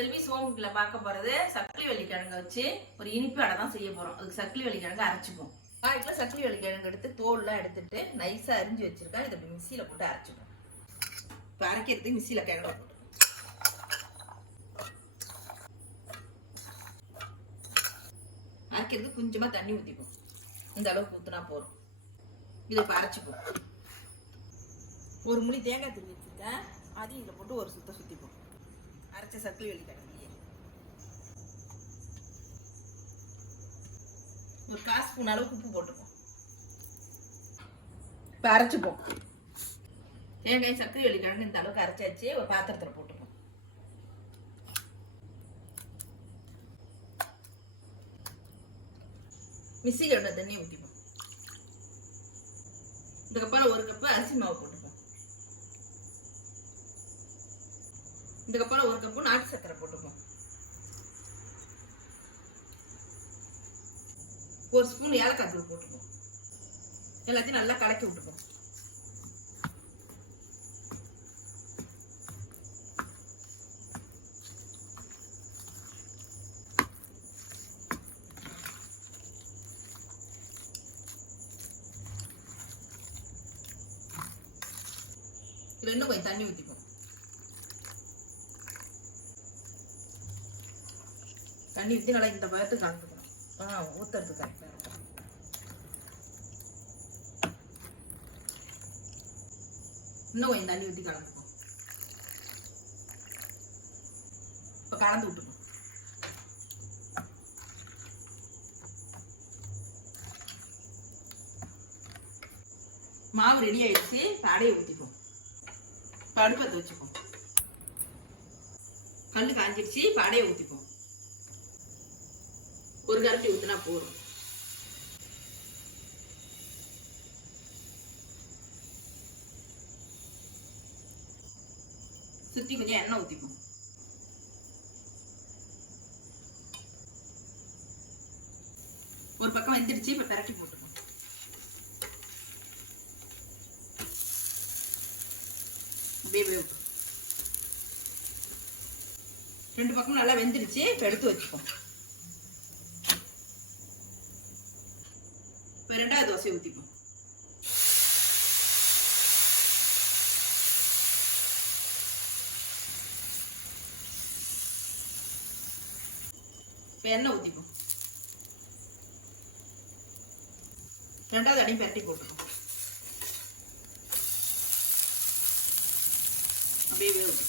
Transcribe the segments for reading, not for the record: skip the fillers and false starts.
செல்வி சோமுக்குள்ள பார்க்க போறது சக்கிலி வெள்ளிக்கிழங்கு வச்சு ஒரு இனிப்பு அடை தான் செய்ய போறோம். அதுக்கு சக்கிலி வெள்ளிக்கிழங்கு அரைச்சிப்போம். 1 கிலோ சக்கிலி வெள்ளிக்கிழங்கு எடுத்து தோல்லாம் எடுத்துட்டு நைஸா அரிஞ்சு வச்சிருக்கேன். இதை மிக்சியில போட்டு அரைச்சிப்போம். இப்போ அரைக்கிறதுக்கு மிக்சியில கிழங்கு போட்டு அரைக்கிறதுக்கு கொஞ்சமா தண்ணி ஊற்றிப்போம். இந்த அளவுக்கு ஊற்றினா போதும். இதை இப்போ அரைச்சிப்போம். ஒரு முடி தேங்காய் திருவி வச்சுருக்கேன். அதையும் இதில் போட்டு ஒரு சுத்திப்போம். அரைச்ச சக்கிலி வெள்ளிக்கிழங்கு ஒரு 1/4 ஸ்பூன் அளவுக்கு உப்பு போட்டுப்போம். இப்போ அரைச்சிப்போம். தேங்காய் சக்கிலி வெள்ளிக்கிழங்கு இந்த அளவுக்கு அரைச்சாச்சு. ஒரு பாத்திரத்தில் போட்டுப்போம். மிக்ஸியில் உள்ள தண்ணியை ஊற்றிப்போம். இதுக்கப்புறம் 1 கப்பு அரிசி மாவு போட்டுப்போம். இதுக்கப்புறம் 1 கப்பு நாட்டு சர்க்கரை போட்டுப்போம். 1 ஸ்பூன் ஏலக்காய் தூள் போட்டுப்போம். எல்லாத்தையும் நல்லா கலக்கி விட்டுப்போம். இன்னும் கொஞ்சம் தண்ணி ஊற்றிப்போம். தண்ணி ஊற்றி நல்லா இந்த பதத்துக்கு கலந்துக்கணும். ஊற்றுறது கரெக்டாக இருக்கும். இன்னும் கொஞ்சம் தண்ணி ஊற்றி கலந்துப்போம். இப்போ கலந்து விட்டுப்போம். மாவு ரெடி ஆயிடுச்சு. அடையை ஊற்றிப்போம். அடுப்பத்தை வச்சுப்போம். கல் காஞ்சிடுச்சு. இப்போ அடையை ஊற்றிப்போம். ஒரு கரண்டி ஊற்றினா போதும். சுற்றி கொஞ்சம் எண்ணெய் ஊற்றிப்போம். ஒரு பக்கம் வெந்துடுச்சு. இப்போ பிரட்டி போட்டுப்போம். ரெண்டு பக்கமும் நல்லா வெந்துடுச்சு. இப்போ எடுத்து வச்சுப்போம். இப்போ 2வது தோசை ஊற்றிப்போம். இப்போ எண்ணெய் ஊற்றிப்போம். 2வது அடையும் பிரட்டி போட்டுப்போம். அப்படியே வேகும்.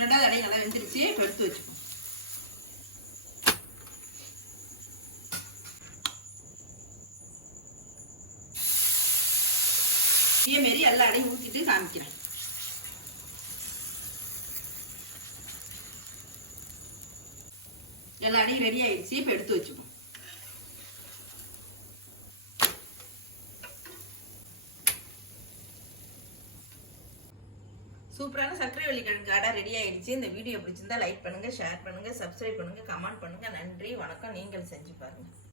ரெண்டாவது அடை நல்லா வெந்துருச்சு. எடுத்து வச்சுப்போம். இதே மாரி எல்லா அடையும் ஊற்றிட்டு காமிக்கிறேன். எல்லா அடையும் ரெடி ஆயிடுச்சு. இப்போ எடுத்து வச்சுப்போம். சூப்பரான சர்க்கரை வெள்ளிக்கிழங்கு அடை ரெடி ஆயிடுச்சு. இந்த வீடியோ பிடிச்சிருந்தா லைக் பண்ணுங்க, ஷேர் பண்ணுங்க, சப்ஸ்கிரைப் பண்ணுங்க, கமெண்ட் பண்ணுங்க. நன்றி, வணக்கம். நீங்கள் செஞ்சு பாருங்க.